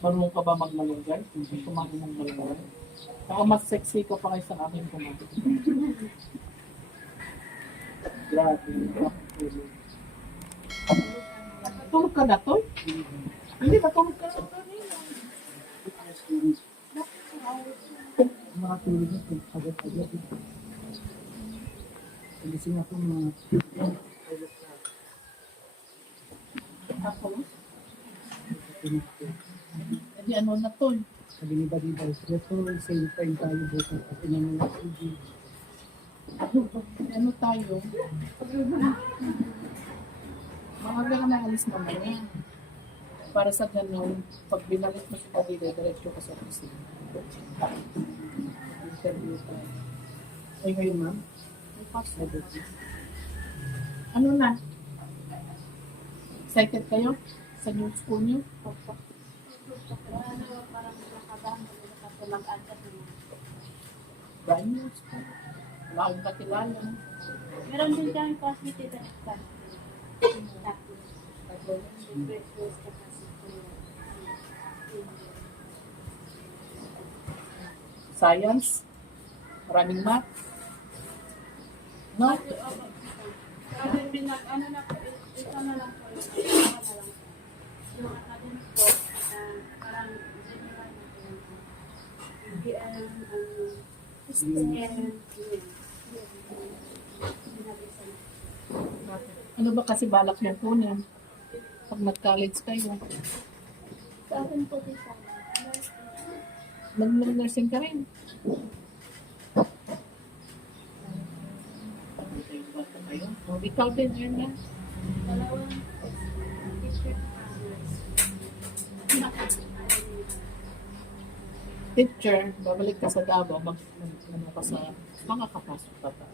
Marunong ka ba magmalunggay? Hindi ko marunong malunggay. Saka mas sexy ka pa kayo sa akin kumain. Grabe. Tulog ka na to? Hindi, matulog ka na kanina. Makatulog ako agad-agad. Pagising ako mga Tapos, hindi ano na to. sabi ni Badiba, ito same time tayo bukas kasi naman ako Ano tayo? Maaga ka na alis mamaya. Para sa ganun, pag binalik mo si Padilla, diretso ka sa opisina. Interview ka. ay ngayon ma'am. May passport. Ano na? Excited kayo sa new school niyo? Brand new school. Wala kang kakilala. Meron din kami positive na exam. Science. Maraming math. No? Ano na po, ito na lang po. Yung academic po, parang general na po. Hindi Ano ba kasi balak mong kunin? Pag nag-college kayo, Sa akin po dito, mag-nursing ka rin. O, ikaw din, Erna. dalawang teacher Teacher, babalik ka sa Davao, ano ka sa mga kapasok pa pa.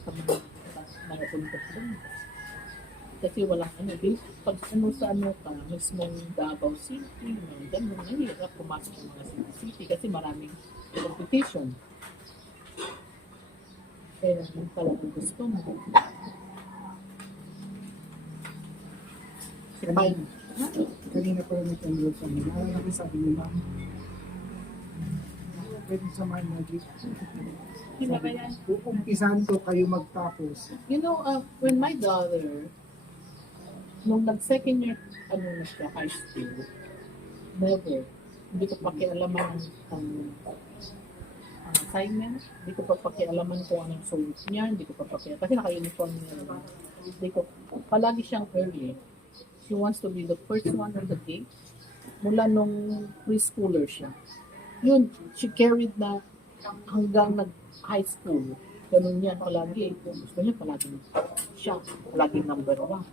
Sa mga puntos doon. Kasi walang ano, pag ano sa ano ka, mismong Davao City, mga ganun, nahihirap pumasok sa mga city kasi maraming competition. Kaya yun pala ang gusto mo. Si Pai, Kanina pa rin nag-enroll sa mga. Ano namin sabi ni ma'am? Pwede sa mga magic. Sino ba yan? Umpisahan ko kayo magtapos. you know, when my daughter, nung nag-second year, ano na siya, high school, never, hindi ko pakialaman ang assignment, hindi ko pa pakialaman kung anong sulit niya, hindi ko pa pakialaman, kasi naka-uniform niya naman. Hindi ko, palagi siyang early. She wants to be the first one on the gate. Mula nung preschooler siya. Yun, she carried na hanggang nag-high school. Ganun niya palagi. Kung gusto niya, palagi siya. Palagi number one.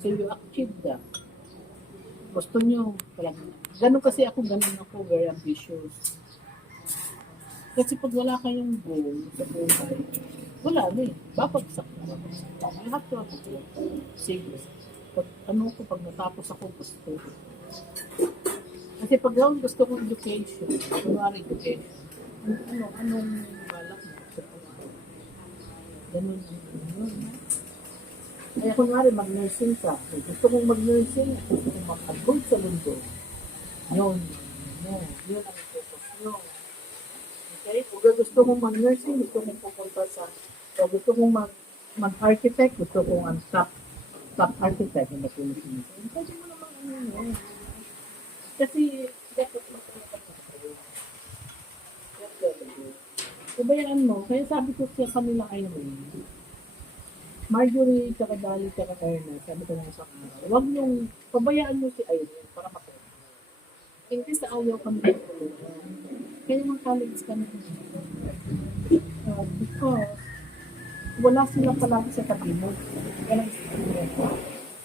So you achieve that. Gusto niyo, palagi. Ganun kasi ako, ganun ako, very ambitious. Kasi pag wala kayong goal sa buhay, wala na eh. Babagsak na. You have to have a goal. Serious. Pag ano ko, pag natapos ako, gusto. Kasi pag lang gusto ko education, kunwari education, anong balak mo? Ganun. Kaya kunwari mag-nursing ka, gusto kong mag-nursing, gusto kong mag-adult sa mundo. Yun ang focus nyo. Okay? Kung gusto kong mag-nursing, gusto kong pupunta sa, o gusto kong mag-architect, gusto kong ang top architect na mag-nursing. Pwede mo naman ano. Kasi, dapat magpunta ka sa'yo. Kabayaan mo, kaya sabi ko sa kanila ay Marjorie, tsaka Dali, tsaka Erna, sabi ko na sa kanila, huwag niyong, pabayaan mo si Irene para matuto. Hindi sa ayaw kami tutulungan. Kaya mga college kami. Because, wala sila palagi sa tabi mo.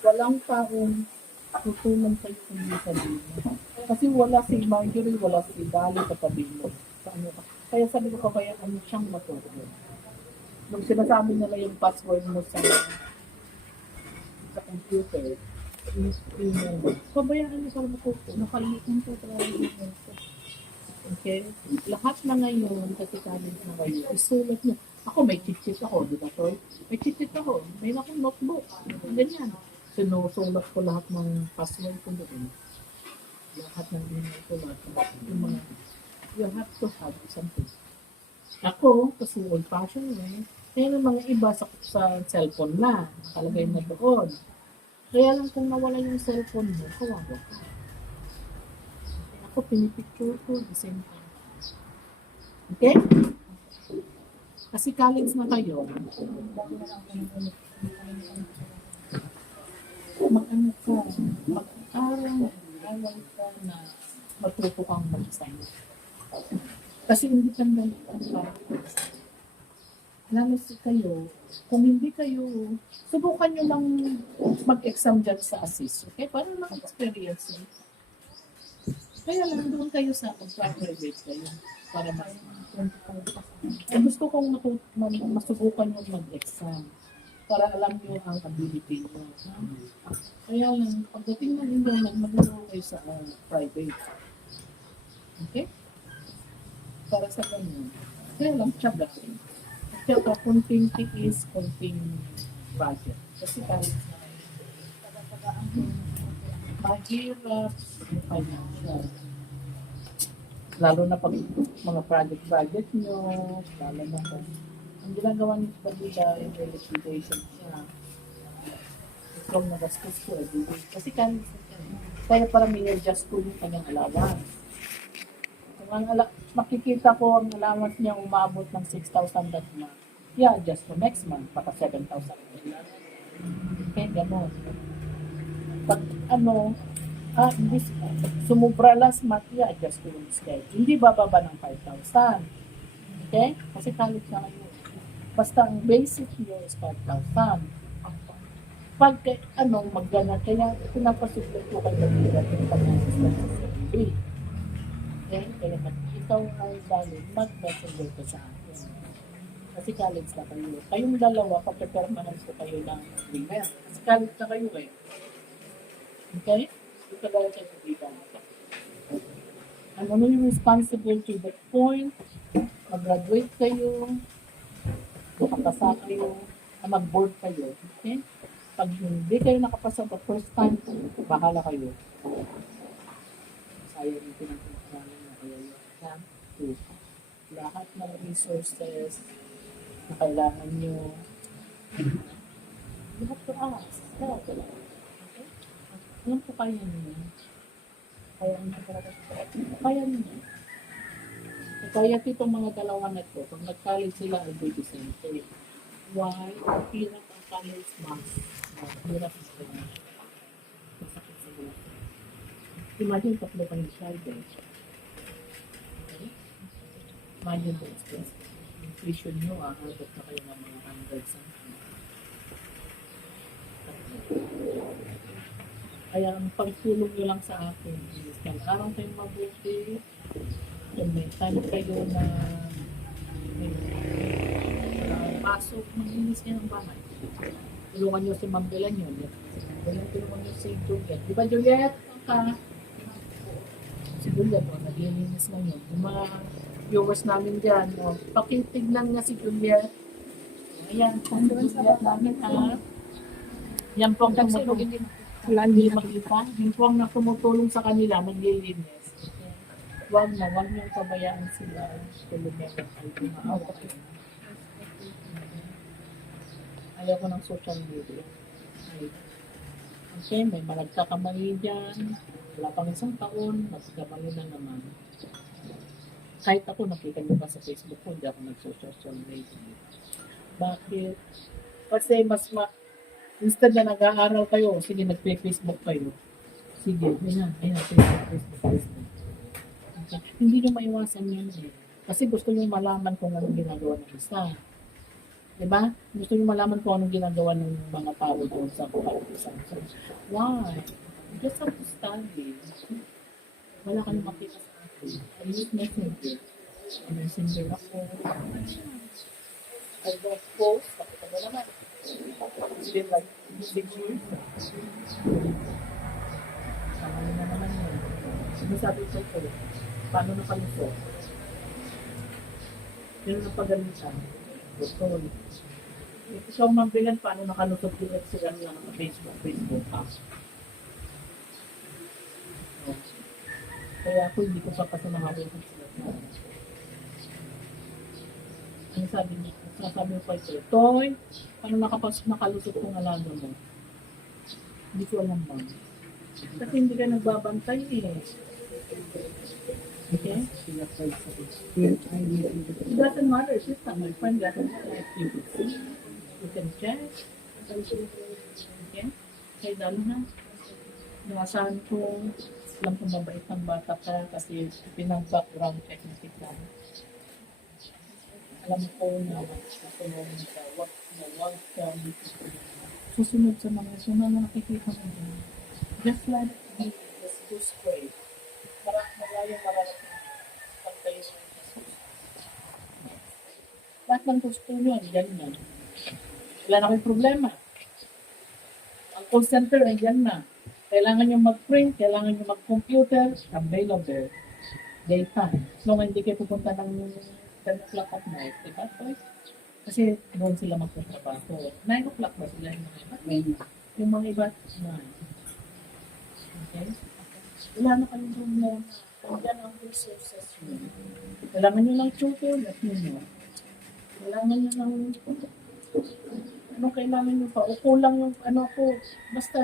Walang taong tutulong sa'yo hindi sa mo. Kasi wala si Marjorie, wala si Dali sa tabi mo. Sa ano ka. Kaya sabi ko pabayaan mo siyang matuto. Nung sinasabi nila yung password mo sa computer, email mo, pabayaan mo para matuto. Nakalimutan ko talaga. Okay? Lahat na ngayon, kasi college na kayo, isulat nyo. Ako, may cheat sheet ako, di ba, Toy? May cheat sheet ako. May akong notebook. Ganyan. sinusulat ko lahat ng password ko doon. Lahat ng email ko, lahat ng yung mga, you have to have something. Ako, kasi old-fashioned eh. Kaya ng mga iba sa cellphone na, nakalagay na doon. Kaya lang kung nawala yung cellphone mo, kawawa ka. Ako, pinipicture ko the same time. Okay? Kasi college na kayo, mag-ano ka, mag-aral ka na matuto kang mag-design. Kasi independent ka. Lalo sa kayo, kung hindi kayo, subukan nyo lang mag-exam dyan sa ASIS, okay? Para mag-experience yun. Kaya lang doon kayo sa private kayo para mas gusto kong masubukan yung mag-exam para alam nyo ang ability nyo. Kaya lang, pagdating ng enrollment, mag-enroll kayo sa private. Okay? Para sa ganyan. Kaya lang, tiyaga. Tiyaga, kunting tiis, kunting budget. Kasi kahit mahirap yung financial. Lalo na pag mga project nyo, lalo na pag ang ginagawa nyo sa pagkita yung liquidation siya. Ikaw nagastos ko everyday. Kasi kaya parang may-adjust ko yung kanyang allowance. Kung makikita ko ang allowance niya umabot ng 6,000 that month, i-adjust ko next month, baka 7,000. Okay, gano'n. Pag this sumubra last month, i-adjust ko yung schedule. Hindi bababa ng 5,000. Okay? Kasi college na kayo. Basta ang basic nyo is 5,000. Pag maggana, kaya pinapasupport ko kayo mag-irat yung pag-assistant sa CMB. Okay? Kaya ikaw ang valid, mag-messenger ko sa akin. Kasi college na kayo. Kayong dalawa, paprepermanan ko kayo ng agreement. Kasi college na kayo eh. Okay? Ito dahil kayo sa bigan. I'm only responsible to the point, mag-graduate kayo, makapasa kayo, mag-board kayo. Okay? Pag hindi kayo nakapasa the first time, bahala kayo. Sayang yung pinag-aralan na kayo. Exam 2. Lahat ng resources na kailangan nyo, you have to ask. Okay? Alam po kaya nyo. Kaya nyo. Kaya itong mga dalawa na ito, pag nag-college sila, ay do the same thing. Why? Hirap ang college math. Hirap ang sila. Masakit sa buhay. Imagine, tatlo kayo child eh. Okay? Imagine the expense. Yung tuition nyo, aabot na kayo ng mga 100 something. Kaya ang pagtulong nyo lang sa akin is mag-aral kayong mabuti, kung may time kayo na pasok, mag-inis kayo ng bahay. Tulungan nyo si Ma'am Belen yun. Tulungan nyo si Juliet. Di ba Juliet? Si Juliet, naglilinis lang yun. Yung mga viewers namin dyan, pakitignan nga si Juliet. Ayan, Juliet namin ha. Yan po ang tumutulong. Wala hindi makita. Yan po ang tumutulong sa kanila, maglilinis. Huwag niyong pabayaan sila. Tulungan kayo maawa. Ayaw ko ng social media. Okay, may malagkakamali dyan. Wala pang isang taon, magkakamali na naman. Kahit ako, nakita nyo ba sa Facebook ko, hindi ako nag-social media. Bakit? Kasi instead na nag-aaral kayo, sige, nag-Facebook kayo. Sige, ayan, Facebook. Okay. Hindi nyo maiwasan yun eh. Kasi gusto nyo malaman kung anong ginagawa ng isa. Diba? Gusto nyo malaman kung anong ginagawa ng mga tao doon sa isa. So, why? You just have to study. Wala ka na makita sa akin. I use messenger. Messenger ako. I don't post. Nakita mo naman. Hindi like picture. Sama nyo na naman yun. Sinasabi ko po, paano na kayo po? Pero napagalitan. Butol. Ikaw mambilan, paano nakalusot yung Excel lang sa Facebook ha? Oh. Kaya ako hindi ko pa pasunahawin sa sila. Ano sabi niya? Sabi ko pa ito, Toy, paano nakalusot kong alaga mo? Hindi ko alam ba. Kasi hindi ka nagbabantay eh. Okay? Sila five sa well, I need to It doesn't matter, sister. My friend doesn't like you to see. You can check. Okay? Kaya dalo na. Inasahan ko, alam kong mabait ng bata ka kasi pinag-background check na kita. Alam ko na susunod ka, wag ka susunod sa mga sunod na nakikita mo din. Just like me, just go straight. Malayong mararating pagtayo sa Jesus. Lahat ng gusto nyo, andyan na. Wala na kayong problema. Ang call center, andyan na. Kailangan nyo mag-print, kailangan nyo mag-computer, available. Daytime. So, hindi kayo pupunta ng 10 o'clock at night. Diba? Kasi doon sila magtatrabaho. 9 o'clock ba sila yung mga iba? Yung mga iba, 9. Okay? Wala na kayong problema. Andyan ang resources nyo. Kailangan nyo ng tutor, at nyo. Kailangan nyo ng kailangan nyo pa? O kulang yung basta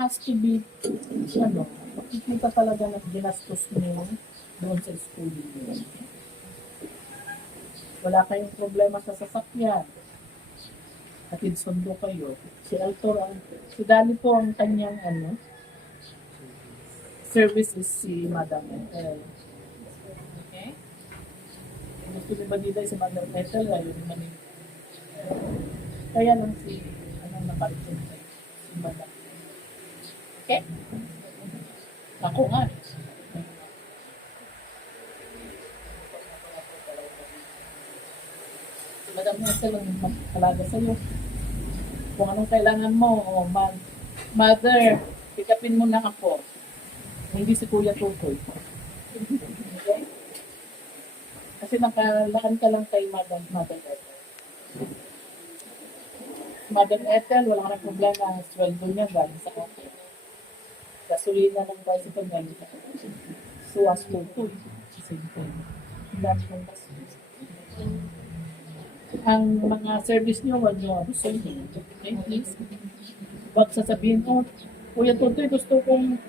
has to be, makikita talaga na ginastos nyo doon sa school nyo. Wala kayong problema sa sasakyan. Atid sundo kayo. Si Dali po ang kanyang service is si Madam Ethel. Okay? Gusto ni Badida si Madam Ethel, ayaw naman yung kaya lang si nakaritin si Madam. Okay? Ako nga. Si Madam Ethel ang magkalaga sa'yo. Kung anong kailangan mo, Mother, pikapin mo na ako. Hindi si Kuya Tutoy. Okay? Kasi nakalaan ka lang kay Madam Ethel. Madam Ethel, wala ka ng problema. Ang sweldo niya galing sa akin. Gasolina ng bicycle galing sa akin. Suwas Tutoy. Same thing. Ang dami ng bastos. Ang mga service niyo, wag niyo abusin. Okay, please? Wag sasabihin, Kuya Tutoy, gusto kong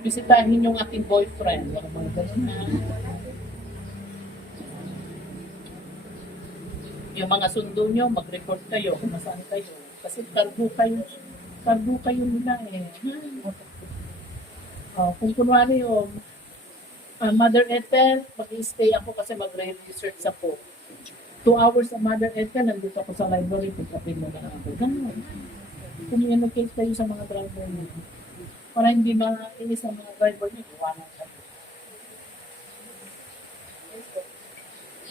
bisitahin yung ating boyfriend. Wala mga ganun na. Yung mga sundo nyo, mag-report kayo kung nasaan kayo. Kasi kargo kayo nila eh. Kung kunwari Mother Ethel, mag-stay ako kasi mag-research ako. 2 hours sa Mother Ethel, nandito ako sa library, pick-upin mo na ako. Ganun. Communicate kayo sa mga driver nyo. Para hindi inis ang mga driver nyo, iwanan ka.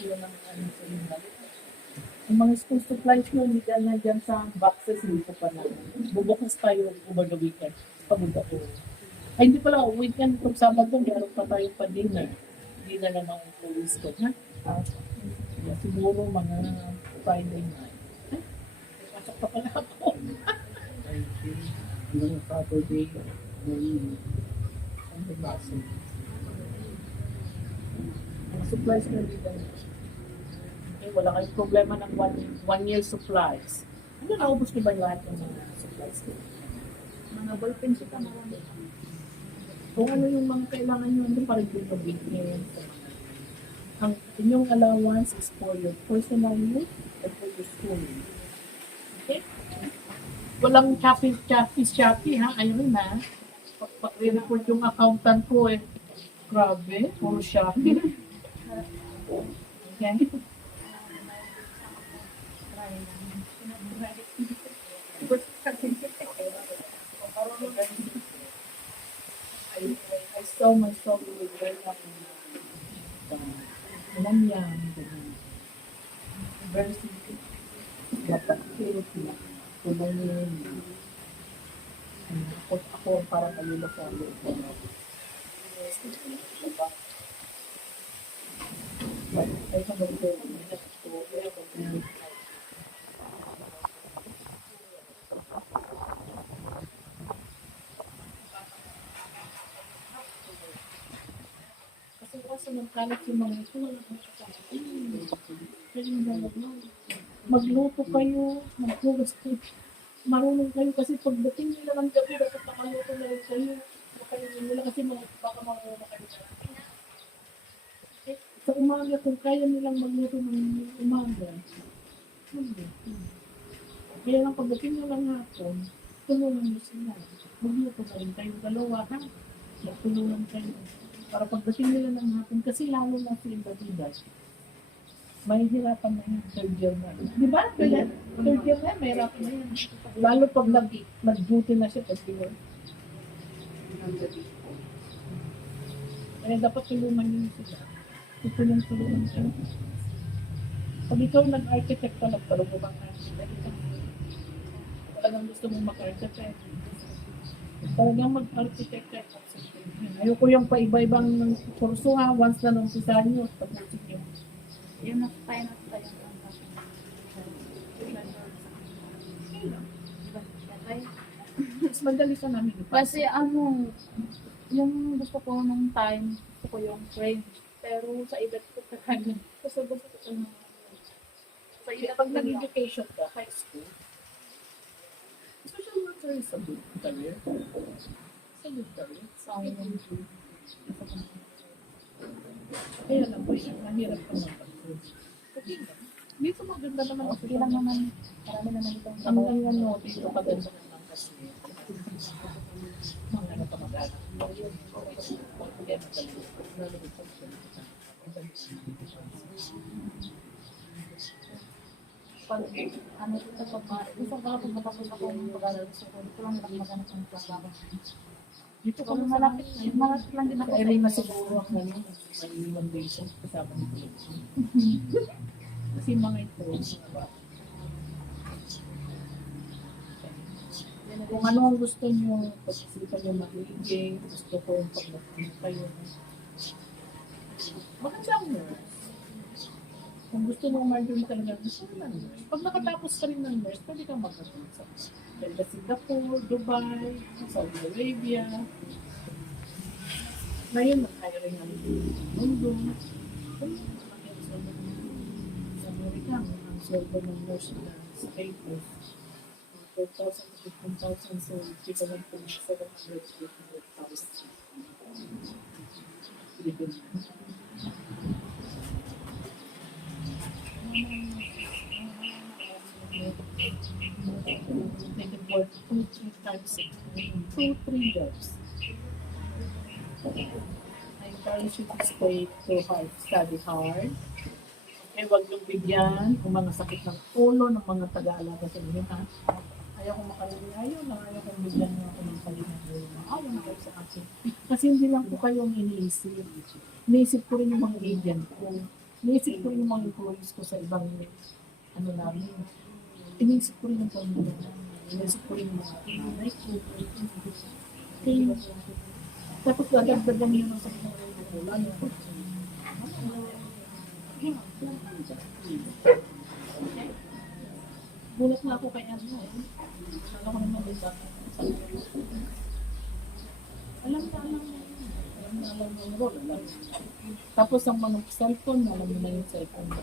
Yun ang yung mga school supplies nyo, hindi na dyan sa boxes, hindi ko pa na. Bubukas tayo over the weekend. Pagod ako. Ay, hindi pala, weekend, kung Sabado, meron pa tayo pa dinner. Dinner na ng police ko, ha? Siguro mga Friday night. Pasok pa pala ako. hanggang Saturday morning. Mga supplies na dito. Okay, wala kayong problema ng one year supplies. Naubos niyo ba lahat ng mga supplies ko? Mga ballpen sa marami. Kung ano yung mga kailangan nyo, hindi pa rin yung pag-bigyan. Ang inyong allowance is for your personal use and for your schooling. Okay? Walang Shopee ha? Ayun na. Pag-report yung accountant ko eh. Grabe, puro Shopee. Okay? I saw myself with very yan. Very simple. Dapat cute. Kumain. Ako para kalilo sa loob. Ay, sa mga sa nagkalat yung mga ito, wala kang kakain. Kaya magluto kayo, maghugas kayo. Marunong kayo kasi pagdating nila ng gabi, dapat nakaluto na rin kayo. Makaluto nila kasi baka marunong kayo. Eh, sa umaga, kung kaya nilang magluto ng umaga, magluto. Kaya lang pagdating nila ng hapon, tulungan nyo sila. Magluto na rin kayo dalawa, ha? Magtulungan kayo. Para pagdating nila ng hapon, kasi lalo na si Batidas, may hirapan na yung third year na. Di ba? Kaya third year na, may hirapan na yan. Lalo pag nag-duty na siya, kasi kaya dapat tulungan nyo sila. Tulungan kayo. Pag ikaw nag-architect ka, nagkaroon mo bang architect? Talagang gusto mong mag-architect. Talagang mag-architect ka. Ayoko yung paiba-ibang kurso ha, once na nung pisahan nyo, tapusin nyo. Yung nakatayo na tayo. Mas madali ka namin ipasok. Kasi yung gusto ko nung time, gusto ko yung French. Pero sa iba ko kakain. Kasi gusto ko yung sa iba Pag nag-education ka, high school, social worker is a good career. It's a good career. Kaya lang po yun, mahirap ka mag-approve. Okay lang. Dito maganda naman. okay lang naman. Marami naman itong Ang ano, dito maganda naman kasi mga ano pa mag-anak. Kaya maganda. pag ito pag gusto ko pag matapos ako ng pag-aaral sa school, ito lang maghanap ng trabaho. Dito Kung malapit lang din ako Kaya sa rin na inyo. siguro ang ano, may foundation kasama ni Philippines. Kasi mga ito, mga bata. Kung ano ang gusto nyo, pag-isipan nyo magiging, gusto ko yung pag-natin kayo. Magandang nurse. Kung gusto mo marjorie talaga, gusto mo ng nurse. Pag nakatapos ka rin ng nurse, pwede kang magkatapos sa Singapore, Dubai, Saudi Arabia. Ngayon, nag-hiring ng mundo. Sa Amerika, ang sweldo ng nurse na state is 4,000 to 15,000, so equivalent to 700 to 800,000. Philippines. They can work 2-3 times, 2-3 jobs. I encourage you to stay to hard, study hard. Okay, wag yung bigyan ng mga sakit ng ulo ng mga taga-alaga sa inyo, ha? Ayaw kong makalagay, ayaw kong bigyan nyo ako ng kalinang ulo. Ayaw na kayo sa akin. Kasi hindi lang po kayo ang iniisip. Iniisip ko rin yung mga agent ko. Iniisip ko rin yung mga employees ko sa ibang ano namin. Iniisip ko rin yung pamilya namin. Iniisip ko rin yung mga nanay ko. Okay. Tapos dadagdagan nyo ng sakit ng ulo. Wala yung gulat na ako kay ano eh. Alam ko naman din bata. Alam ng role. Tapos ang mga cellphone, alam mo na yung cellphone na.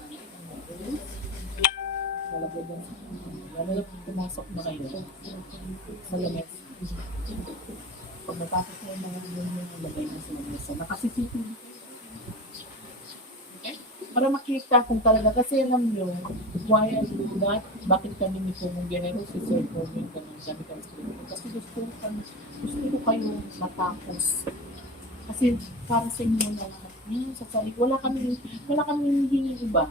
Lalagay doon. Lalo na pumasok na kayo sa lamesa. Pag natapos na yung mga yung lagay na sa lamesa. Naka-CCTV. Para makita kung talaga, kasi alam nyo, why I do that, bakit kami ni Pumong Guerrero, si Sir Pumong kami kami kasi gusto ko kayo matapos. Kasi para sa inyo na sa sarili, wala kami hinihingi iba.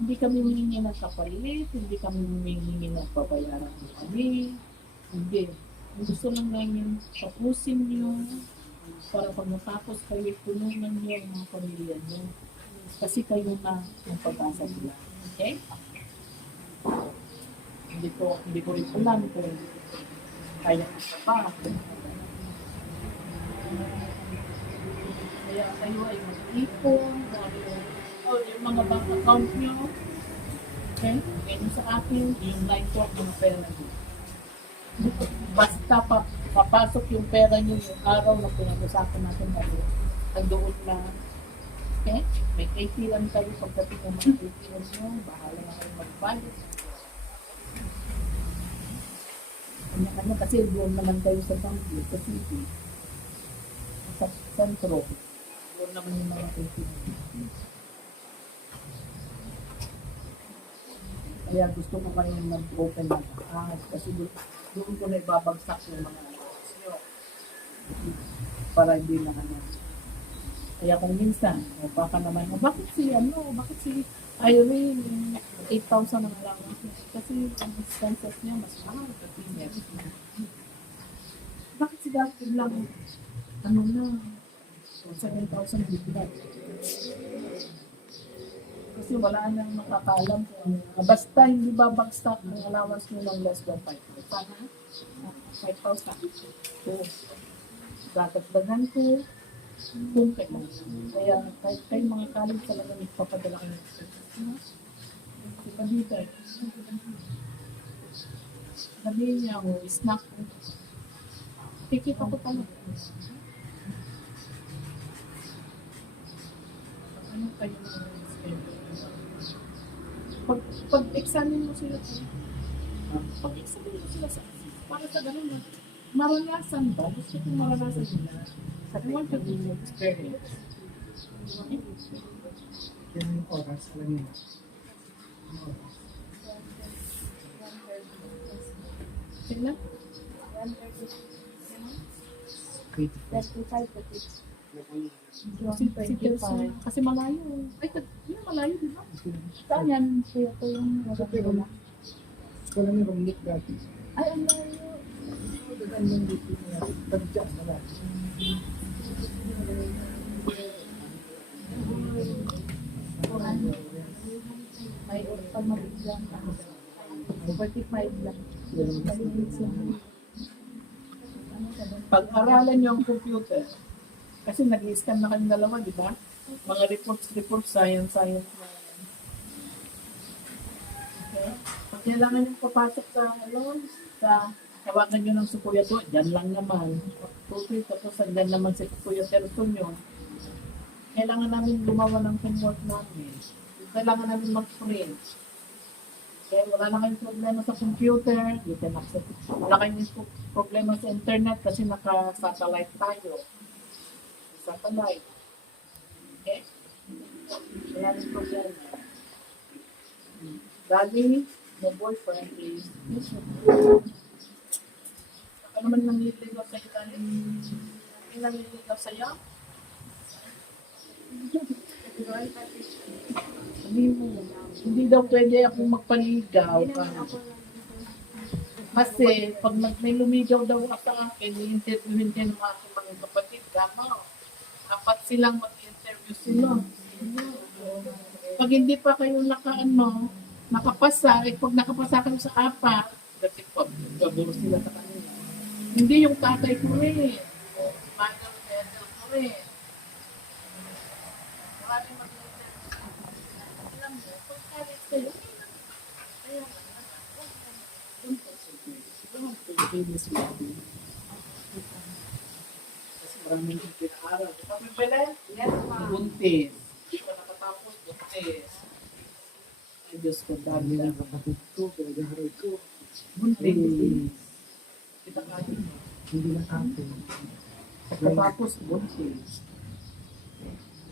Hindi kami humingi ng kapalit, hindi kami humingi ng pabayaran ng kami. Hindi. Gusto lang namin tapusin nyo para pag natapos kayo, tulungan nyo ang mga pamilya nyo. Kasi kayo na ang pag-asa nila. Okay? Hindi ko rin alam kung kaya ko pa. Kaya kayo ay mag-ipon, yung mga bank account nyo. Okay? Ganyan sa akin, yung network ng pera nyo. Basta papasok yung pera nyo yung araw na pinag-usapan natin ngayon. Nandoon na Okay? May KT lang tayo pagdating ng mga KT nyo. Bahala na kayo mag-budget. Kanya-kanya kasi doon naman tayo sa Bangkok, sa city. Sa sentro. Doon naman yung mga KT nyo. Kaya gusto ko kayong mag-open na kasi doon ko na ibabagsak yung mga allowance nyo. Para hindi na ano. Kaya kung minsan, baka naman, bakit si Irene, 8,000 ang allowance niya? Kasi ang expenses niya mas mahal. Bakit si Dati lang, ano na, 7,000 bigla? Kasi wala nang nakakaalam kung basta hindi babagsak ang allowance niyo ng less than 5,000. Sana, 5,000. So, dadagdagan ko kung kailan. Kaya kahit kayo mga college talaga nagpapadala kayo ng expenses. Diba dito eh. Sabihin niya ako, snack ko. Tikita ko talaga. Ano kayo ng schedule? Pag-examine mo sila para sa ganun na maranasan ba? Gusto kong maranasan nila. I want to do experience. Yan yung oras, alam niyo. Yung oras. Sila? 85. Kasi malayo. Ay, yun malayo, di ba? Saan yan? Kaya ito yung magagawa. Gusto lang yung rumlik dati. Ay, ang layo. Dagan yung dito niya. Tagdyan na lang. May pag mabigyan ka. 45 lang. Pag-aralan niyo ang computer, kasi nag-i-scan na kayong dalawa, di ba? Mga reports, science na yan. Okay? Pag kailangan nyo papasok sa tawagan nyo ng Sukuya to, dyan lang naman. Tutoy, tapos dyan naman si Sukuya Terson nyo. Kailangan namin gumawa ng homework namin. Kailangan namin mag-print. Okay, wala na kayong problema sa computer, you can access it. Wala kayong problema sa internet kasi naka-satellite tayo. Satellite. Okay? Wala nang problema. Daddy, no boyfriend is ako naman nangliligaw sa'yo dahil hindi nangliligaw sa'yo. Hindi daw pwede akong magpaligaw. Kasi pag may lumigaw daw sa akin, i-interviewin niya ng mga kapatid. Gama. Apat silang mag-interview sila. Pag hindi pa kayo nakapasa, pag nakapasa kayo sa apat, kasi pag gaburo sila sa kanila. Hindi yung tatay ko rin. Mother ko rin. Maraming mag-interview. Alam mo, pag college kayo, Philippines lobby. Kasi maraming yung pinaaral. Kapag pala, buntis. Hindi ko nakatapos, buntis. Ay Diyos ko, dami Hindi na. na kapatid ko, pinag-aaral ko. Buntis. Kita kayo mo. Hindi na ako. Pagkatapos, buntis.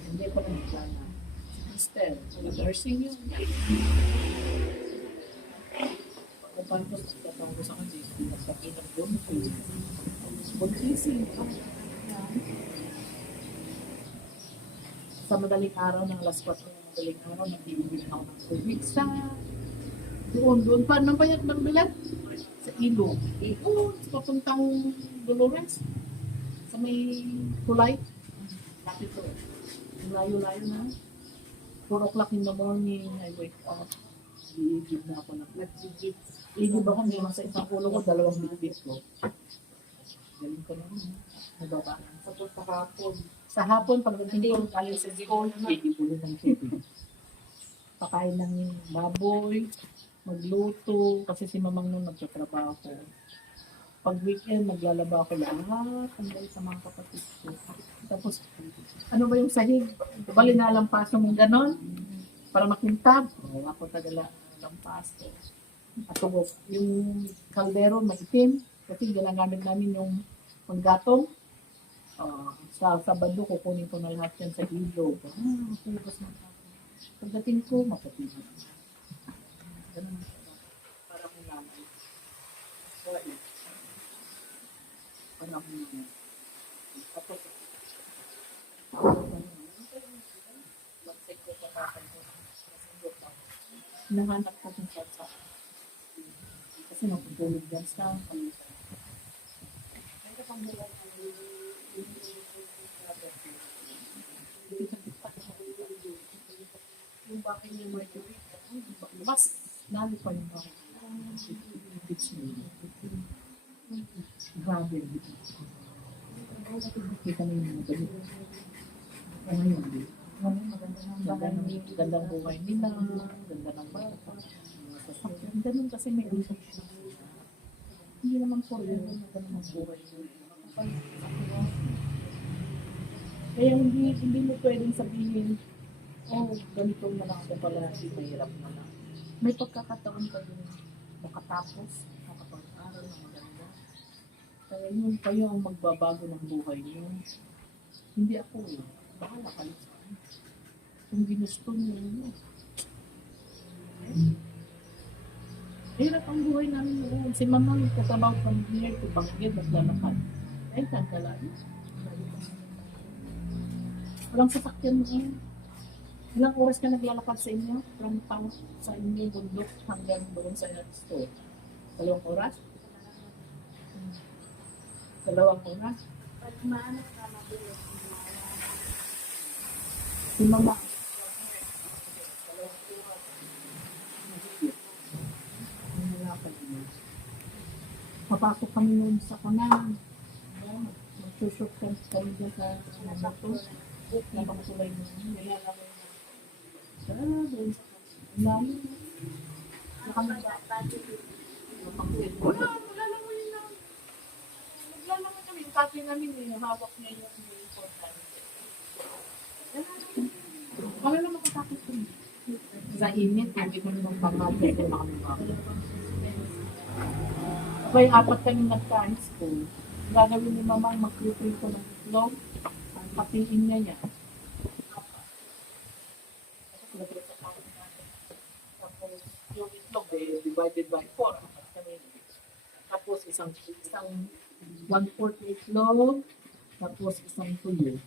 Hindi ko na plana. Si Cristel, nursing yun. Pagkatapos, pagkatapos ako dito, nagkakita ng buntis. Buntisin. Sa madaling araw ng alas 4 ng madaling araw, nagbibigil ako ng tubig sa doon pa nang bayad ng bilat sa ilog. Papuntang Dolores sa may tulay. Lapit to. Layo-layo na. 4 o'clock in the morning, I wake up. Iigib na ako ng nag-igib. Igib ako ngayon sa isang ulo ko, 2 bitbit ko. Galing ko naman. Nababa. Tapos sa hapon. Sa hapon, pagdating ko galing sa school, iibulo ng tubig. Pakain ng baboy, magluto, kasi si mamang nung nagtatrabaho. Pag weekend, maglalaba ako lahat hanggang sa mga kapatid ko. Tapos, ano ba yung sahig? Diba linalampaso mong ganon? Para makintab. O, ako tagala lampaso. At yung kaldero, maitim. Kasi ginagamit namin yung panggatong. Sa Sabado, kukunin ko na lahat yan sa ilog. Tapos pagdating ko, mapatid. Ganun. Para kung naman. Sorry. Para kung naman. Tapos, nahanap ko kung saan sa kasi naputulog dyan sa pangisa. May kapanggulan ko yung bahay niya Mercury, mas lalo pa yung bahay niya. It's me. Grabe. Kita mo yung mga ganito. Ngayon, gandang buhay nila, ganda ng bata, mga sasakyan. Ganun kasi may usap siya. Hindi naman po yun, ganda ng buhay nila. Kaya hindi mo pwedeng sabihin, oh, ganito na lang ako pala, mahirap na lang. May pagkakataon ka din makatapos, makapag-aral ng maganda. Kaya yun kayo ang magbabago ng buhay niyo. Hindi ako eh. Bahala ka lang sa akin. Kung ginusto niyo yun. Hirap ang buhay namin noon. Si Mama, nagtatrabaho from here to Banggit at Lalakan. Ay, tanggalan. Walang sasakyan noon. Ilang oras ka naglalakad sa inyo? From town sa inyo, bundok hanggang doon sa store. 2 oras? 2 oras? Pag maano ka, mabilis. Si Mama. Papasok kami noon sa kanang. Magsushoot kami dyan sa motor. Napakasulay mo. Doon sa layo. Wala lang mo yun lang. Naglalaman kami. Yung tatay namin, hawak niya yung important. Kami lang makatakot ko. Sa init, hindi ko naman pangapit ko makamukha. Kaya 4 kami nagka-high school. Gagawin ni Mama mag-prepare ko ng itlog. Patiin niya. Tapos yung itlog divided by 4. Tapos isang 1/4 itlog. Tapos isang tuyo.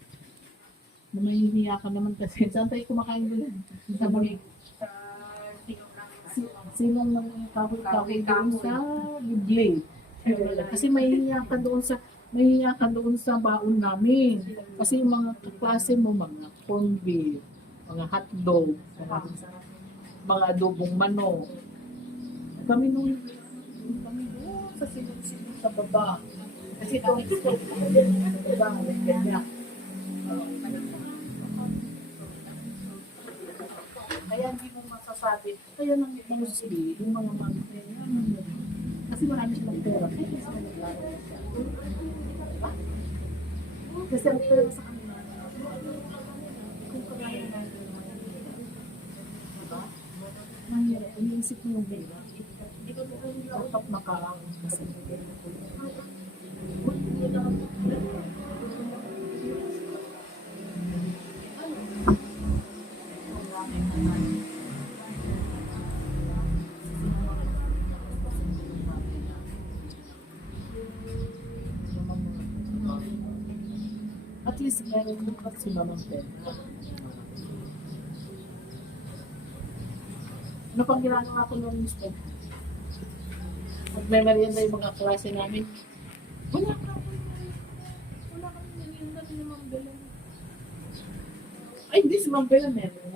Mahihiya ka naman kasi. Saan tayo kumakain doon? Sa Bulig. Sinong nang kahoy-kahoy doon sa Bibli. Kasi mahihiya ka doon sa baon namin. Kasi yung mga klase mo, mga corned beef, mga hotdog, mga adobong manok. Kami doon sa sinong sa baba. Kasi ito ang ganyan. Kaya hindi mo masasabi. Kaya nang mostly, yung mga kasi marami silang pera. Kasi ang pera sa kanila. Kung kagaya natin. Diba? Nangyari, iniisip mo yung pera. Dapat makaroon kasi. At least meron mo kasi mamang pera. Ano pang ginagawa ko ng mister? Pag may merienda yung mga klase namin, wala kami merienda ni Ma'am Bella. Ay, hindi si Ma'am Bella meron.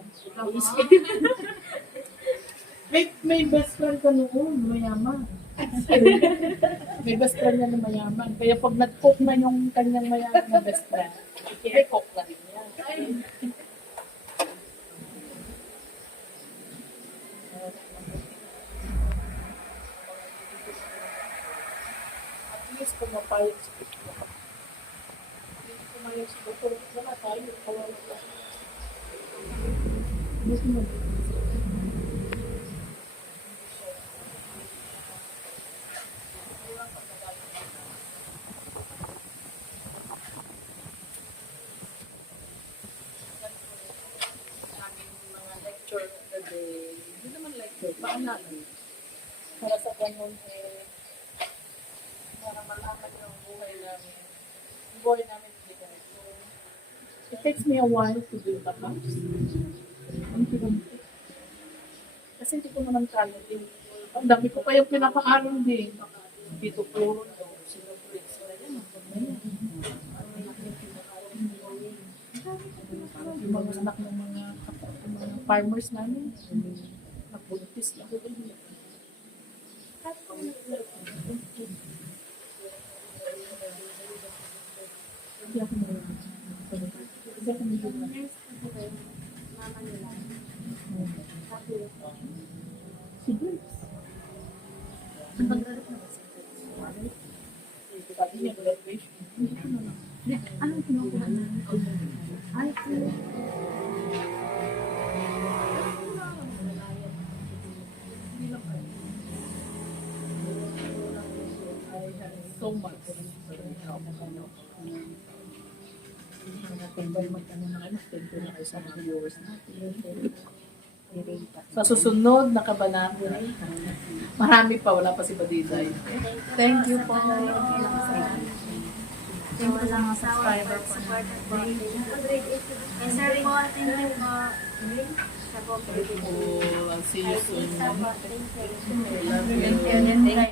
may best friend ka noon, mayaman. May best friend niya na mayaman. Kaya pag nag-cook na yung kanyang mayaman na best friend, may cook na rin yan. At pumapayag sa doktor. Hindi pumayag sa doktor. Wala tayo. Kawawa tayo. Aming mga lecture of the day. Hindi naman lecture, paalala. Para sa ganun, para malaman yung buhay namin. Yung buhay namin hindi ganito. It takes me a while to build the house. Kasi hindi ko naman kaya din. Ang dami ko pa yung pinaka-aral din. Dito puro daw. Sinubrit sila yan. Yung mga anak ng mga farmers namin. Nagbuntis lang. Hindi ako si Grace. Sabi niya, graduation. Anong kinukuha namin? Ay, So much. Thank you na kayo sa mga viewers natin. Sa susunod na kabanata, marami pa, wala pa si Badiday. Thank you po. Walang subscriber po na. And sir po, thank you po. Sa po. I'll see you soon. Thank you. Love you. Thank you.